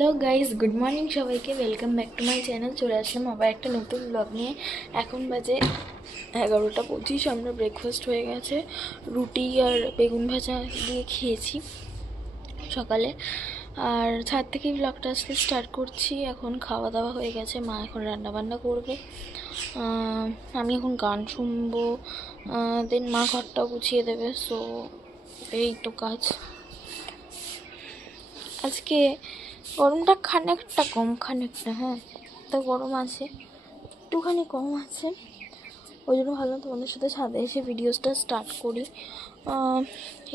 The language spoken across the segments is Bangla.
হ্যালো গাইস, গুড মর্নিং সবাইকে। Welcome back to my channel. চলে আসলাম আবার একটা নতুন ব্লগ নিয়ে। এখন বাজে 11:25। আমরা ব্রেকফাস্ট হয়ে গেছে, রুটি আর বেগুন ভাজা দিয়ে খেয়েছি সকালে। আর ছাদ থেকেই ব্লগটা আজকে স্টার্ট করছি। এখন খাওয়া দাওয়া হয়ে গেছে, মা এখন রান্নাবান্না করবে, আমি এখন গান শুনবো, দেন মা ঘরটাও গুছিয়ে দেবে। সো এই তো কাজ। আজকে গরমটা খানিকটা কম, খানিকটা, হ্যাঁ, তো গরম আছে, একটুখানি কম আছে। ওই জন্য ভাবলাম তোমাদের সাথে ছাদে এসে ভিডিওসটা স্টার্ট করি।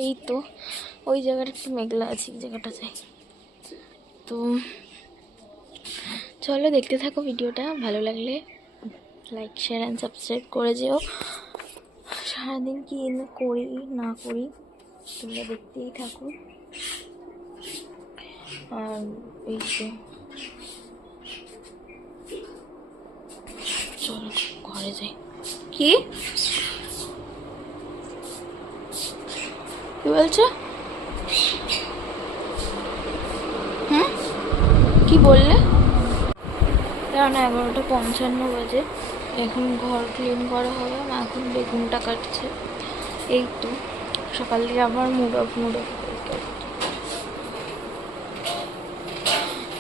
এই তো ওই জায়গাটা একটু মেঘলা আছে, জায়গাটা চাই। তো চলো দেখতে থাকো ভিডিওটা, ভালো লাগলে লাইক শেয়ার অ্যান্ড সাবস্ক্রাইব করে যেও। সারাদিন কি করি না করি তোমরা দেখতেই থাকো। আর এই তো চলো ঘরে যাই। কি বলছো? কি বললে? কারণ 11:55 বাজে, এখন ঘর ক্লিন করা হবে, মা এখন বেগুনটা কাটছে। এই তো সকাল থেকে আবার মুড অফ।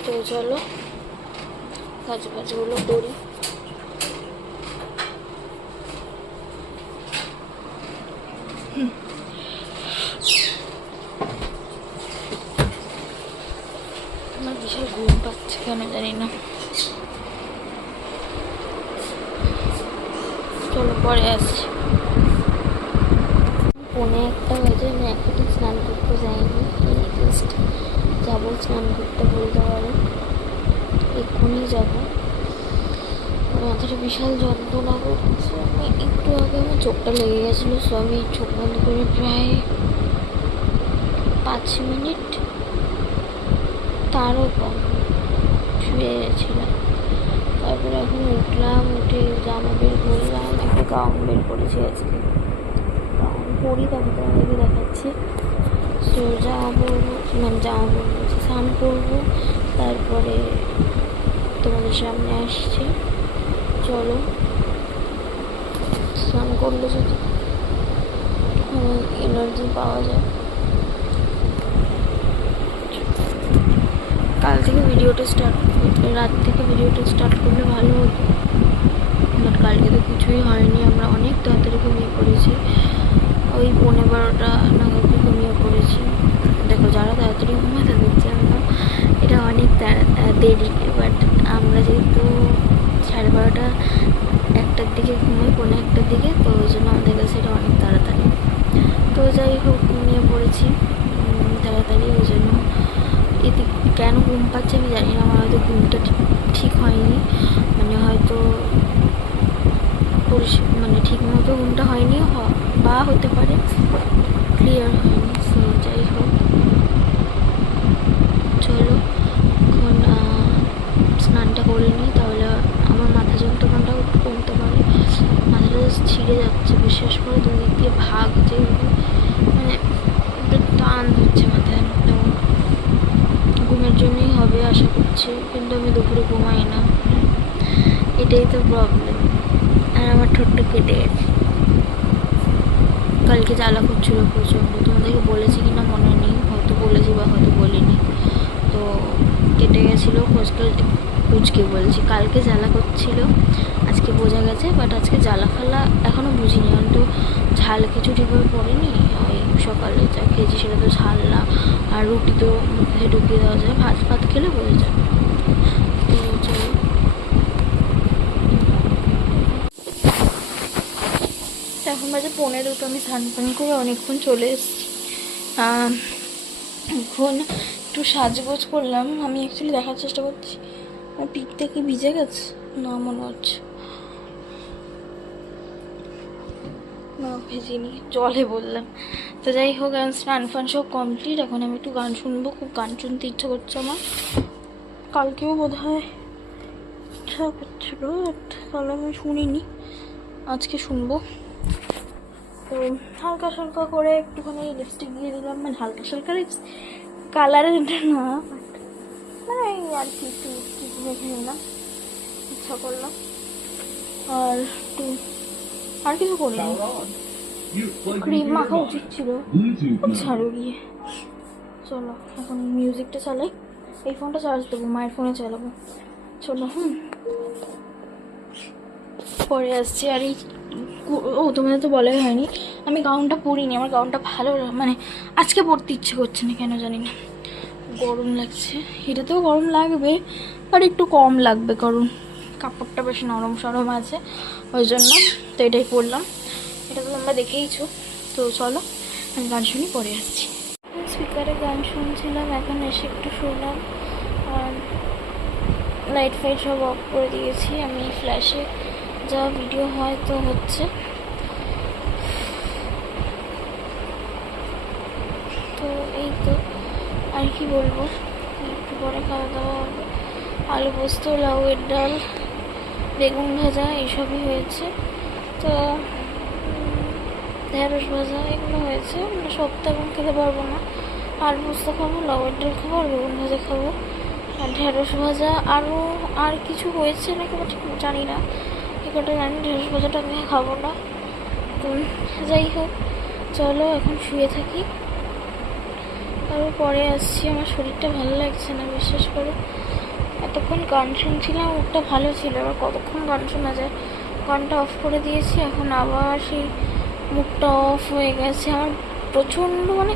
তো চলো কাজগুলো করি। আমার বিশাল ঘুম পাচ্ছে, কেন জানি না। চলো পরে আসছি। 1:45 বাজে, আমি এখনই স্নান করতে যাইনি, এই জাস্ট যাবো স্নান করতে, বলতে পারো এক্ষুনি যাবো। মাথাটা বিশাল যন্ত্রণা করছে। আমি একটু আগে আমার চোখটা লেগে গেছিলো, সো আমি চোখ বন্ধ করে প্রায় 5 মিনিট, তারও কম শুয়ে গেছিলাম। তারপরে এখন উঠলাম, উঠে জামা বের করলাম, একটা গাউন বের করেছি আজকে, গাউন পরি, তারপর তোমাদেরকে দেখাচ্ছি। সো জামা পরবো, মানে জামা পরবো, স্নান করবো, তারপরে তোমাদের সামনে আসছি। চলো, স্নান করলে যদি এনার্জি পাওয়া যায়। কাল থেকে ভিডিওটা স্টার্ট, রাত থেকে ভিডিওটা স্টার্ট করলে ভালো হতো, বাট কালকে তো কিছুই হয়নি। আমরা অনেক তাড়াতাড়ি ঘুমিয়ে পড়েছি, ওই 11:30 নাগাদ ঘুমিয়ে পড়েছি। দেখো, যারা তাড়াতাড়ি ঘুমায় তাদের জন্য এটা অনেক দেরি, বাট আমরা যেহেতু 12:30 1টার দিকে ঘুমাই, 1:45 দিকে, তো ওই জন্য আমাদের কাছে এটা অনেক তাড়াতাড়ি। তো যাই হোক, ঘুমিয়ে পড়েছি তাড়াতাড়ি, ওই জন্য এদিক কেন ঘুম পাচ্ছে আমি জানি না। আমার হয়তো ঘুমটা ঠিক হয়নি, মানে হয়তো মানে ঠিক মতো ঘুমটা হয়নি, বা হতে পারে ক্লিয়ার হয়নি। সো যাই হোক, চলো এখন স্নানটা করে নিই, তাহলে আমার মাথা যন্ত্রণাটাও একটু কমতে পারে। মাথাটা ছিঁড়ে যাচ্ছে, বিশেষ করে দুদিক দিয়ে ভাগ, যে মানে একটু টান হচ্ছে মাথায়। তো ঘুমের জন্যই হবে আশা করছি, কিন্তু আমি দুপুরে ঘুমাই না, এটাই তো প্রবলেম। আর আমার ঠোঁটটা কেটে গেছে, কালকে জ্বালা করছিল প্রচণ্ড, তোমাদেরকে বলেছি কিনা মনে নেই, হয়তো বলেছি বা হয়তো বলিনি। তো কেটে গেছিলো, কুচকে বলছি, কালকে জ্বালা করছিল, আজকে বোঝা গেছে, বাট আজকে জ্বালা ফালা এখনও বুঝিনি, কিন্তু ঝাল কিছু ঠিকভাবে পড়েনি। ওই সকালে যা খেয়েছি সেটা তো ঝাল না, আর রুটি তো মুখে ঢুকিয়ে দেওয়া যায়, ভাত ভাত খেলে বোঝা যায়। তো চলো, এখন বাজে 1:45, আমি স্নান পান করে অনেকক্ষণ চলে এসেছি। এখন একটু সাজগোজ করলাম। আমি অ্যাকচুয়ালি দেখার চেষ্টা করছি আমার পিঠটা কি ভিজে গেছে, না মনে হচ্ছে না, ভেজিনি, জলে বললাম। তো যাই হোক, স্নান ফান সব কমপ্লিট। এখন আমি একটু গান শুনবো, খুব গান শুনতে ইচ্ছা করছে আমার। কালকেও বোধ হয় ইচ্ছা করছিল, তাহলে আমি শুনিনি, আজকে শুনবো। তো হালকা হালকা করে একটুখানি লিপস্টিক দিয়ে দিলাম, মানে হালকা হালকা কালারের এটা না, এই আর কি একটু কিছু দেখে নিলাম, ইচ্ছা করলো। আর একটু আর কিছু করিনি, ক্রিম মাখা উচিত ছিল, ছাড়ো গিয়ে। চলো এখন মিউজিকটা চালাই, এই ফোনটা চার্জ দেবো, মায়ের ফোনে চালাবো। চলো পরে আসছি। আর এই তোমাদের তো বলাই হয়নি, আমি গাউনটা পরিনি, আমার গাউনটা ভালো মানে আজকে পরতে ইচ্ছে করছে না কেন জানি না, গরম লাগছে। এটাতেও গরম লাগবে আর একটু কম লাগবে, কারণ কাপড়টা বেশ নরম সরম আছে ওই জন্য। তো এটাই পরলাম, এটা তো তোমরা দেখেইছো। তো চলো আমি গান শুনি, পরে আসছি। স্পিকারে গান শুনছিলাম, এখন এসে একটু শুনলাম। আর লাইট ফাইট সব অফ করে দিয়েছি আমি, ফ্ল্যাশে যা ভিডিও হয় তো হচ্ছে। তো এই তো আর কি বলবো, একটু পরে খাওয়া দাওয়া হবে। আলু পোস্ত, লাউয়ের ডাল, বেগুন ভাজা এইসবই হয়েছে। তো ঢেঁড়স ভাজা এগুলো হয়েছে, মানে সব তো এখন খেতে পারবো না। আলু পোস্ত খাবো, লাউয়ের ডাল খাবো, আর বেগুন ভাজা খাবো, আর ঢেঁড়স ভাজা। আরও আর কিছু হয়েছে নাকি বা ঠিক জানি না, কটা জানি। ঢেঁড়স ভাজাটা আমি খাবো না। তো যাই হোক, চলো এখন শুয়ে থাকি, তারপর পরে আসছি। আমার শরীরটা ভালো লাগছে না বিশ্বাস করে, এতক্ষণ গান শুনছিলাম, ওটা ভালো ছিল, এবার কতক্ষণ গান শোনা যায়। গানটা অফ করে দিয়েছি, এখন আবার সেই মুখটা অফ হয়ে গেছে। আমার প্রচণ্ড মানে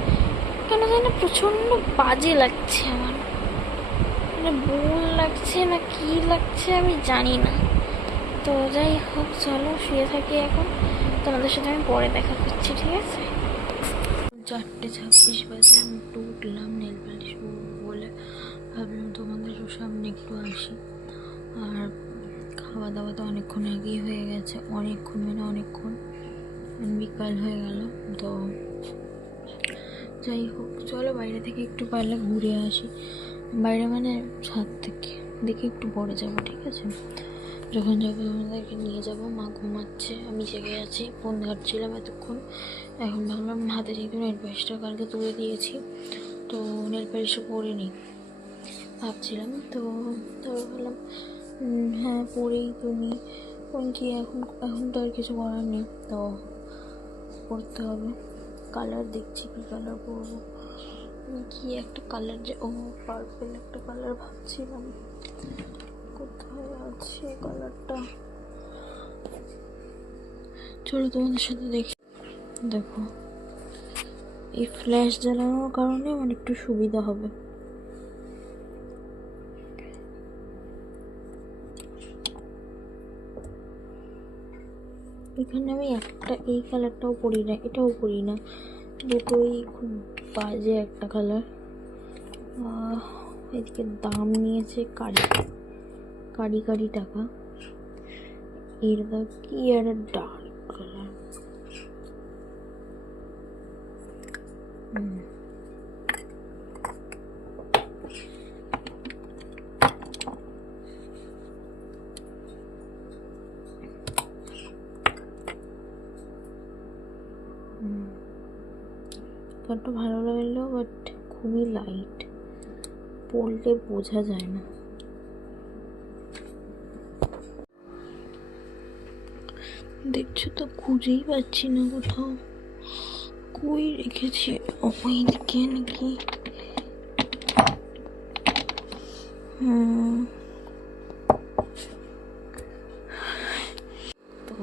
কেন জানি না প্রচণ্ড বাজে লাগছে আমার, মানে বোন লাগছে না কি লাগছে আমি জানি না। তো যাই হোক চলো শুয়ে থাকি এখন, তোমাদের সাথে আমি পরে দেখা করছি, ঠিক আছে? 4:26 বাজে, আমি একটু উঠলাম নেল পালিশ বলে, ভাবলাম তোমাদের সামনে একটু আসি। আর খাওয়া দাওয়া তো অনেকক্ষণ আগেই হয়ে গেছে, অনেকক্ষণ মানে অনেকক্ষণ, বিকাল হয়ে গেল। তো যাই হোক চলো বাইরে থেকে একটু পারলে ঘুরে আসি, বাইরে মানে ছাদ থেকে দেখে একটু পরে যাবো, ঠিক আছে? যখন যাবো আমাদেরকে নিয়ে যাবো। মা ঘুমাচ্ছে, আমি জেগে আছি, ফোন ঘাটছিলাম এতক্ষণ। এখন ভাবলাম হাতে যেহেতু নেল পালিশটা কালকে তুলে দিয়েছি, তো নেল পালিশটা পরিনি ভাবছিলাম। তো ভাবলাম হ্যাঁ পরেই তো নিই, কি এখন তো আর কিছু করার নেই, তো পরতে হবে। কালার দেখছি কি কালার পরবো, কি একটা কালার যে পার্পল একটা কালার ভাবছিলাম, কোথায় আছে কালারটা। চলো তোমাদের সাথে দেখি। দেখো এই ফ্ল্যাশ জ্বালানোর কারণে আমার একটু সুবিধা হবে। এখানে আমি একটা এই কালারটাও পরি না, এটাও পরি না, দুটোই খুব বাজে একটা কালার। এদিকে দাম নিয়েছে কারি টাকা। এর দাম কি একটা ডার্ক কালার। কালারটা ভালো লাগলো, বাট খুবই লাইট, পরলে বোঝা যায় না। দেখছো তো খুঁজেই পাচ্ছি না কোথাও, কই রেখেছি, ওই দিকে নাকি? তো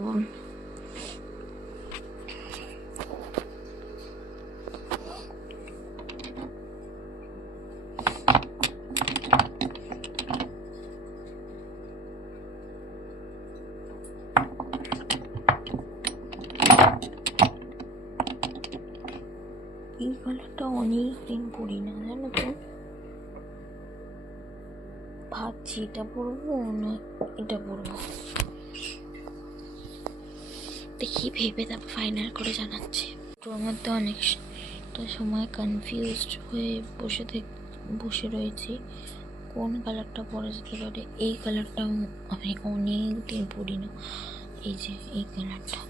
এই কালারটা অনেক দিন পরি না জানো তো, ভাবছি এটা পরবো না এটা পরবো, দেখি ভেবে তারপর ফাইনাল করে জানাচ্ছি। তোর মধ্যে অনেকটা সময় কনফিউজড হয়ে বসে রয়েছি কোন কালারটা পরা যেতে পারে। এই কালারটাও আমি অনেক দিন পরি না, এই যে এই কালারটা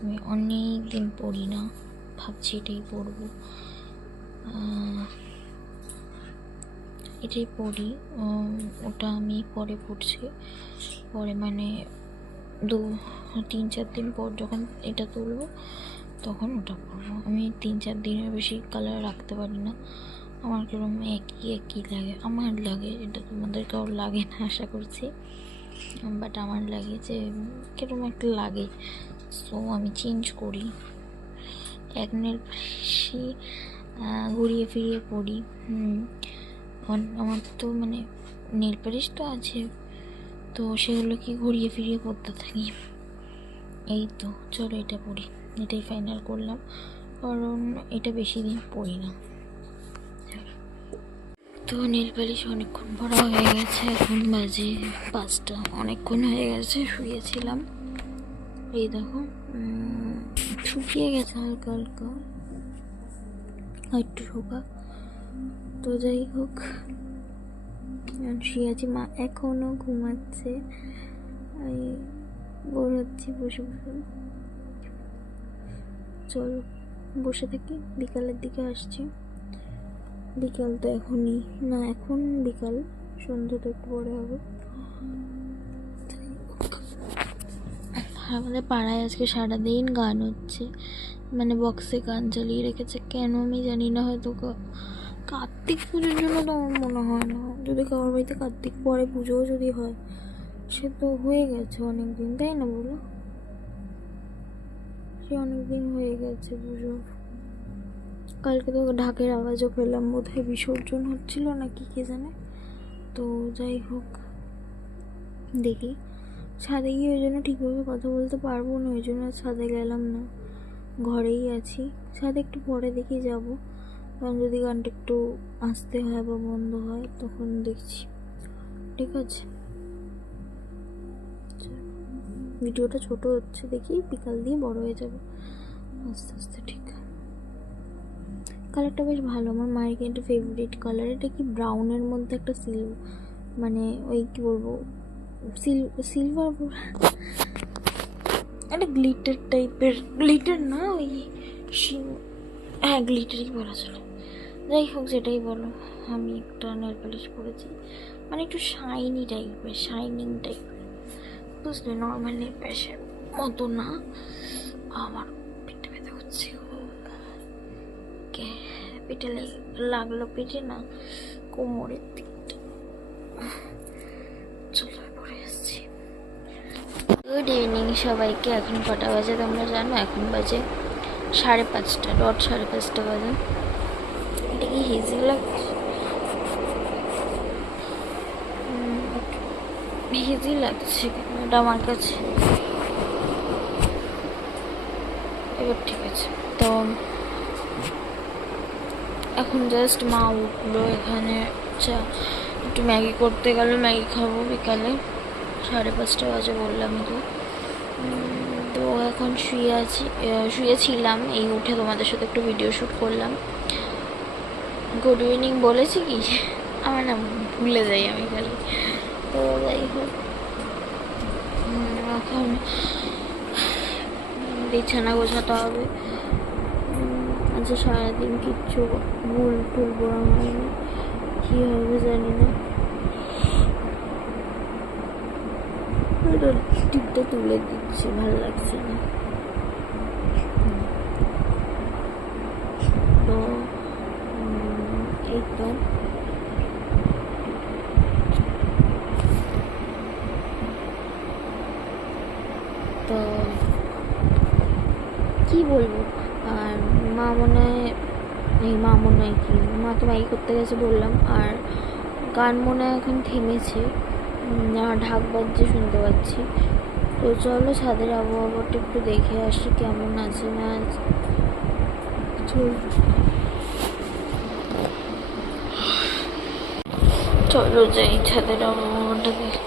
আমি অনেক দিন পরি না, ভাবছি এটাই পরবো। এটাই পরি। ওটা আমি পরে পড়ছি, পরে মানে 3-4 দিন পর যখন এটা তুলবো তখন ওটা পরবো। আমি 3-4 দিনের বেশি কালার রাখতে পারি না, আমার কিরকম একই লাগে, আমার লাগে। এটা তোমাদের কারোর লাগে না আশা করছি, বাট আমার লাগে যে কিরকম একটা লাগে, সো আমি চেঞ্জ করি। এক নেল বেশি ঘুরিয়ে ফিরিয়ে পড়ি। আমার তো মানে নেল পালিশ তো আছে, তো সেগুলো কি ঘুরিয়ে ফিরিয়ে পড়তে থাকি। এই তো চলো এটা পড়ি, এটাই ফাইনাল করলাম, কারণ এটা বেশি দিন পড়ি না। তো নেল পালিশ অনেকক্ষণ পড়া হয়ে গেছে, এখন বাজে 5টা, অনেকক্ষণ হয়ে গেছে, শুয়েছিলাম। এই দেখো শুকিয়ে গেছে হালকা হালকা, একটু শোকা। তো যাই হোক, শুয়ে আছি, মা এখনো ঘুমাচ্ছে, আমি বোর হচ্ছি বসে বসে। চলো বসে থাকি, বিকালের দিকে আসছি। বিকাল তো এখনই না, এখন বিকাল, সন্ধ্যা তো একটু পরে হবে। আমাদের পাড়ায় আজকে সারাদিন গান হচ্ছে, মানে বক্সে গান চালিয়ে রেখেছে, কেন আমি জানি না, হয়তো কার্তিক পুজোর জন্য তো আমার মনে হয় না। যদি কারোর বাড়িতে কার্তিক পরে পুজোও যদি হয়, সে তো হয়ে গেছে অনেক দিন, তাই না বলো? সে অনেক দিন হয়ে গেছে পুজো। কালকে তো ঢাকের আওয়াজও পেলাম, বোধহয় বিসর্জন হচ্ছিল না কি কে জানে। তো যাই হোক, দেখি ছাদে গিয়ে, ওই জন্য ঠিকভাবে কথা বলতে পারবো না, ওই জন্য ছাদে গেলাম না, ঘরেই আছি। ছাদে একটু পরে দেখি যাব, কারণ যদি গানটা একটু আসতে হয় বা বন্ধ হয় তখন দেখছি, ঠিক আছে? ভিডিওটা ছোট হচ্ছে, দেখি বিকাল দিয়ে বড় হয়ে যাবে আস্তে আস্তে, ঠিক। কালারটা বেশ ভালো, আমার মায়ের কিন্তু ফেভারিট কালার। এটা কি ব্রাউনের মধ্যে একটা মানে ওই কি বলবো, সিলভার, একটা গ্লিটার টাইপের, গ্লিটার না ওই হ্যাঁ গ্লিটারই বলা চলে। যাই হোক যেটাই বলো, আমি একটা নেল পালিশ পরেছি, মানে একটু শাইনি টাইপের, শাইনিং টাইপের, বুঝলে, নর্মাল নেল পালিশের মতো না। আমার পেটে ব্যথা হচ্ছে, পেটে লাগলো, পেটে না, কোমরের দিকটা। চলো পরে আসছি। গুড ইভিনিং সবাইকে। এখন কটা বাজে তোমরা জানো? এখন বাজে 5:30, ডট 5:30 বাজে। এটা কি হেজি লাগছে? হেজি লাগছে এটা আমার কাছে। এবার ঠিক আছে। তো এখন জাস্ট মা উঠলো, এখানে একটু ম্যাগি করতে গেল, ম্যাগি খাবো বিকালে, 5:30 বাজে বললাম তো। তো এখন শুয়েছিলাম, এই উঠে তোমাদের সাথে একটু ভিডিও শ্যুট করলাম। গুড ইভিনিং বলেছি কি আমার না ভুলে যাই আমি খালি। তো যাই হোক, এখন বিছানা গোছাতে হবে। আজকে সারাদিন কিচ্ছু ভুল টুল বড় হয়নি, কী হবে জানি না। টিপটা তুলে দিচ্ছি, ভালো লাগছে না। তো এই তো তো কি বলবো। আর মা মনে হয় কি, মা তো ম্যাগি করতে গেছে বললাম, আর গান মনে হয় এখন থেমেছে, ঢাক বাজছে শুনতে পাচ্ছি। তো চলো ছাদের আবহাওয়াটা একটু দেখে আসি কেমন আছে না আছে। চলো যাই ছাদের আবহাওয়াটা দেখে।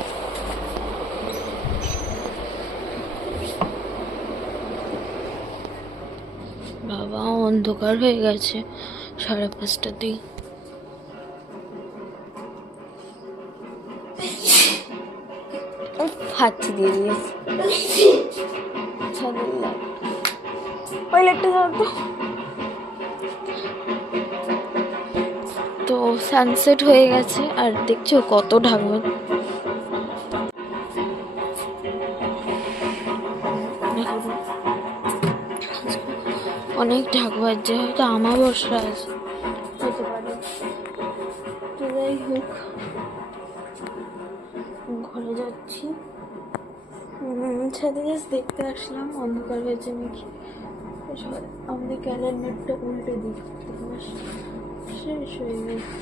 বাবা অন্ধকার হয়ে গেছে 5:30তেই। হাঁচি দিয়ে দিয়েছে ছাদের লাইট, ওই লাইটটা যাও তো। তো সানসেট হয়ে গেছে আর দেখছো কত ঢাকবাজ, অনেক ঢাকবাজছে, হয়তো আমাবস্যা আছে, হতে পারে। তো যাই হোক, ঘরে যাচ্ছি, ছাদে জাস্ট দেখতে আসলাম অন্ধকার হয়েছে নাকি। আমাদের ক্যালেন্ডারটা উল্টে দিই, শেষ হয়ে গেছে।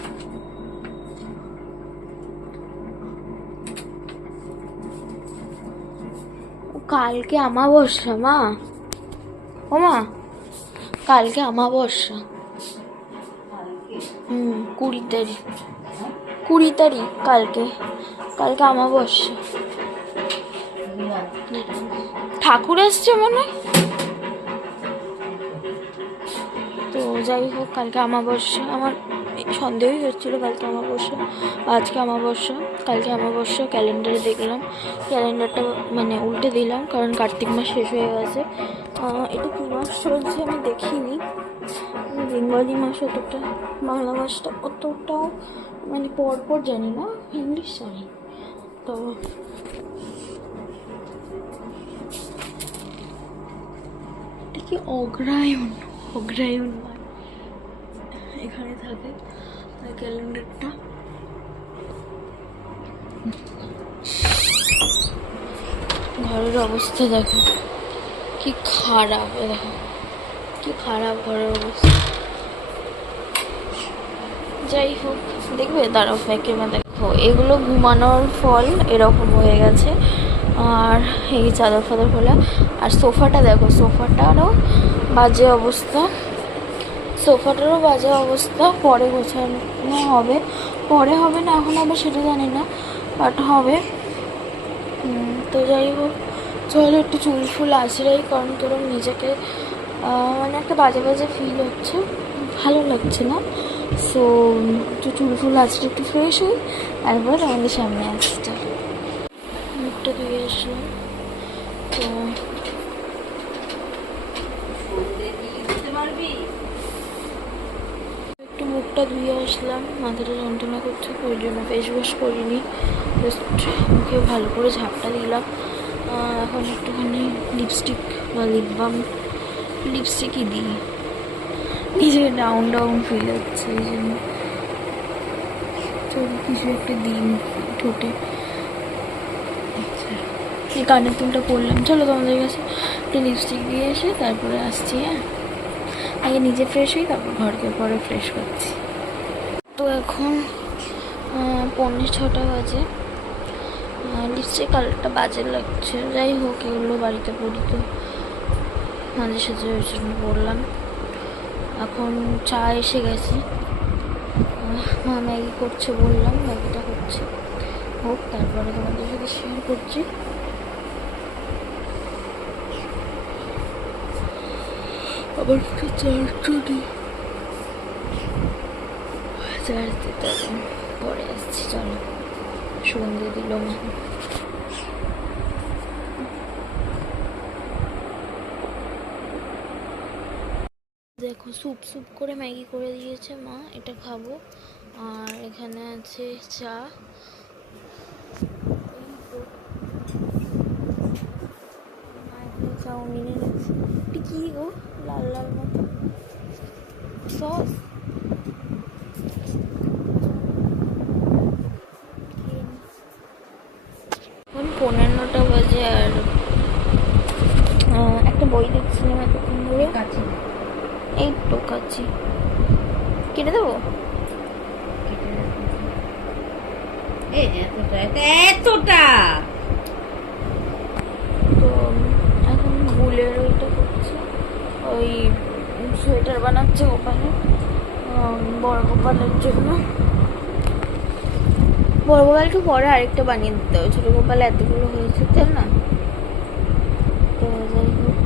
কালকে আমাবস্যা মা, ও মা, কালকে আমাবস্যা। 20 তারিখ, 20 তারিখ কালকে, কালকে আমাবস্যা। ঠাকুর আসছে মনে হয়। তো যাই হোক, কালকে আমাবস্যা, আমার সন্দেহই হচ্ছিল কালকে আমাবস্যা, আজকে আমাবস্যা, কালকে আমাবস্যা। ক্যালেন্ডারে দেখলাম, ক্যালেন্ডারটা মানে উল্টে দিলাম, কারণ কার্তিক মাস শেষ হয়ে গেছে। এটা কী মাস চলছে আমি দেখিনি, বেঙ্গলি মাস অতটা, বাংলা মাসটা অতটাও মানে পরপর জানি না, ইংলিশ জানি। তো এটা কি অগ্রায়ণ, অগ্রায়ণ মাস এখানে থাকে ক্যালেন্ডারটা। ঘরের অবস্থা দেখো কি খারাপ, দেখো কি খারাপ ঘরের অবস্থা। যাই হোক, দেখবে দাঁড়াও ফেঁকে দেখো, এগুলো ঘুমানোর ফল এরকম হয়ে গেছে। আর এই চাদর ফাদর খোলা, আর সোফাটা দেখো, সোফাটারও বাজে অবস্থা, সোফাটারও বাজে অবস্থা। পরে গোছানো হবে, পরে হবে না এখন হবে সেটা জানি না, বাট হবে। তো যাই হোক, চলো একটু চুল ফুল আছড়াই, কারণ তোরম নিজেকে মানে একটা বাজে বাজে ফিল হচ্ছে, ভালো লাগছে না। সো একটু চুল ফুল আছড়ে একটু ফ্রেশ হই, তারপরে আমাদের সামনে আসছে। মুখটা ধুয়ে আসলাম, তো একটু মুখটা ধুয়ে আসলাম, মাথাটা যন্ত্রণা করছে, ওই জন্য ফেস ওয়াশ করিনি, জাস্ট মুখে ভালো করে ঝাপটা দিলাম। এখন একটুখানি লিপস্টিক বা লিপ বাম, লিপস্টিকই দিই, নিজেকে ডাউন ডাউন ফিল হচ্ছে, এই জন্য চল কিছু একটা দিই ঠোঁটে। এই কানের দুলটা পরলাম, চলো তোমাদের কাছে একটু লিপস্টিক দিয়ে এসে তারপরে আসছি। হ্যাঁ, আগে নিজে ফ্রেশ হই, তারপর ঘরকে পরে ফ্রেশ করছি। তো এখন 5:45 বাজে, লিপস্টিক কালারটা বাজে লাগছে, যাই হোক এগুলো বাড়িতে পড়ি তো মাঝে সাঝে ওই জন্য পড়লাম। এখন চা এসে গেছে, মা ম্যাগি করছে বললাম, ম্যাগিটা করছে হোক, তারপরে তোমাদের সাথে শেয়ার করছি। আবার চার্জ দিতে পরে আসছি, চলো সন্ধে দিল মা। দেখো স্যুপ স্যুপ করে ম্যাগি করে দিয়েছে মা, এটা খাবো। আর এখানে আছে চা, চাউমিন এনেছে, এটা কি গো লাল লাল মতো সস, এখন 9:15 বাজে, আর একটা বই দেখছিলাম এতক্ষণ ধরে, এই তো কাছি কেটে দেবো, এতটা তো এখন বুলের ওইটা করছি, ওই সোয়েটার বানাচ্ছে গোপালের, বড় গোপালের জন্য। বড় গোপালকে পরে আরেকটা বানিয়ে দিতে হবে, ছোটো গোপাল এতগুলো হয়েছে তাই না। তো যাই হোক,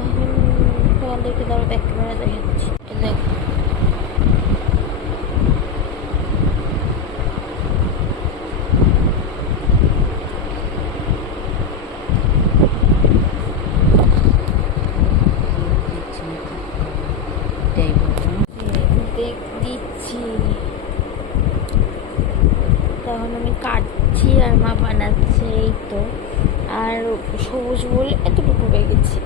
এখন তোমাদেরকে ধরো ব্যাক ক্যামেরা দেখাচ্ছি, দেখো এখন আমি কাটছি আর মা বানাচ্ছে, এই তো। আর সবুজ বলে এতটুকু বেগেছি,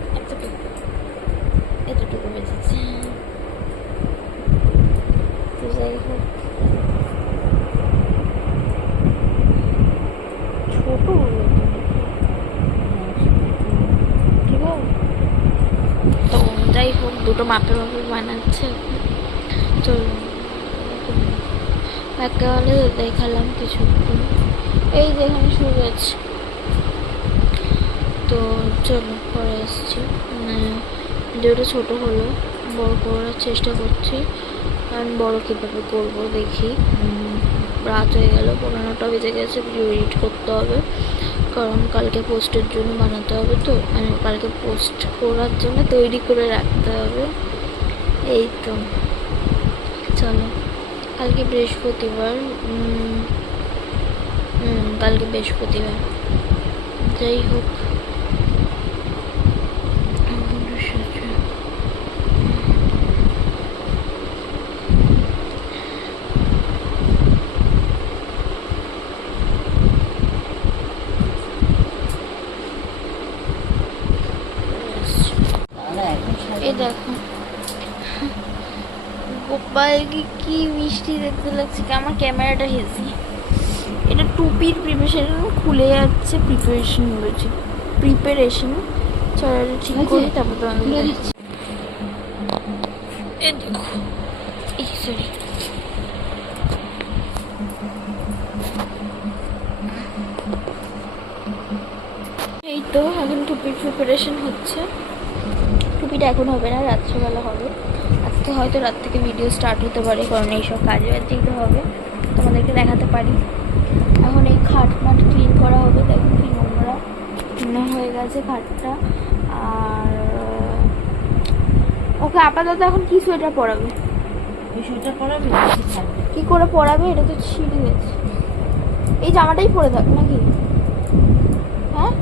এতটুকু বেজেছে। তো যাই হোক, ছোট হলো ঠিক আছে। তো যাই হোক, দুটো মাপের বানাচ্ছে। চলো একেবারে দেখালাম কিছুক্ষণ, এই যে এখানে শুরু আছে। তো চলো পরে আসছি। ভিডিওটা ছোটো হলো, বড় করার চেষ্টা করছি, কারণ বড় কীভাবে করবো দেখি। রাত হয়ে গেল, 15টা বেজে গেছে, ভিডিও এডিট করতে হবে, কারণ কালকে পোস্টের জন্য বানাতে হবে। তো কালকে পোস্ট করার জন্য তৈরি করে রাখতে হবে। এই তো চলো, কালকে বৃহস্পতিবার, কালকে বৃহস্পতিবার। যাই হোক, এই দেখো গোপালকে কি মিষ্টি দেখতে লাগছে, কি আমার ক্যামেরাটা হেসি। এটা টুপির প্রিপারেশন খুলে যাচ্ছে, প্রিপারেশন বলছি, প্রিপারেশন। চলো ঠিক করি, তারপর তো আমি দেখছি। এই দেখো, সরি, এই তো এখন টুপির প্রিপারেশন হচ্ছে। টুপিটা এখন হবে না, রাত্রেবেলা হবে। আজকে হয়তো রাত থেকে ভিডিও স্টার্ট হতে পারে, কারণ এইসব কাজে দিতে হবে, তোমাদেরকে দেখাতে পারি। এখন এই খাট মাট ক্লিন করা হবে, দেখো কি নোংরা হয়ে গেছে খাটটা। আর ওকে আপাতত এখন কি সোয়েটার পরাবে? সোয়েটার পরাবে, কি করে পরাবে? এটা তো ছিঁড়ে গেছে। এই জামাটাই পরে থাক নাকি? হ্যাঁ,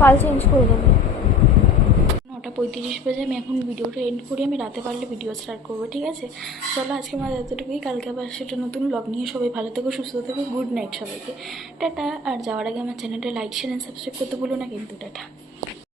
কাল চেঞ্জ করে দেবো। 9:35 বাজে, আমি এখন ভিডিওটা এন্ড করি। আমি রাতে পারলে ভিডিও স্টার্ট করবো, ঠিক আছে? চলো আজকে আমার এতটুকুই, কালকে আবার সেটা নতুন ব্লগ নিয়ে। সবাই ভালো থেকো, সুস্থ থেকো, গুড নাইট সবাইকে, টাটা। আর যাওয়ার আগে আমার চ্যানেলটা লাইক শেয়ার অ্যান্ড সাবস্ক্রাইব করতে ভুলো না কিন্তু, টাটা।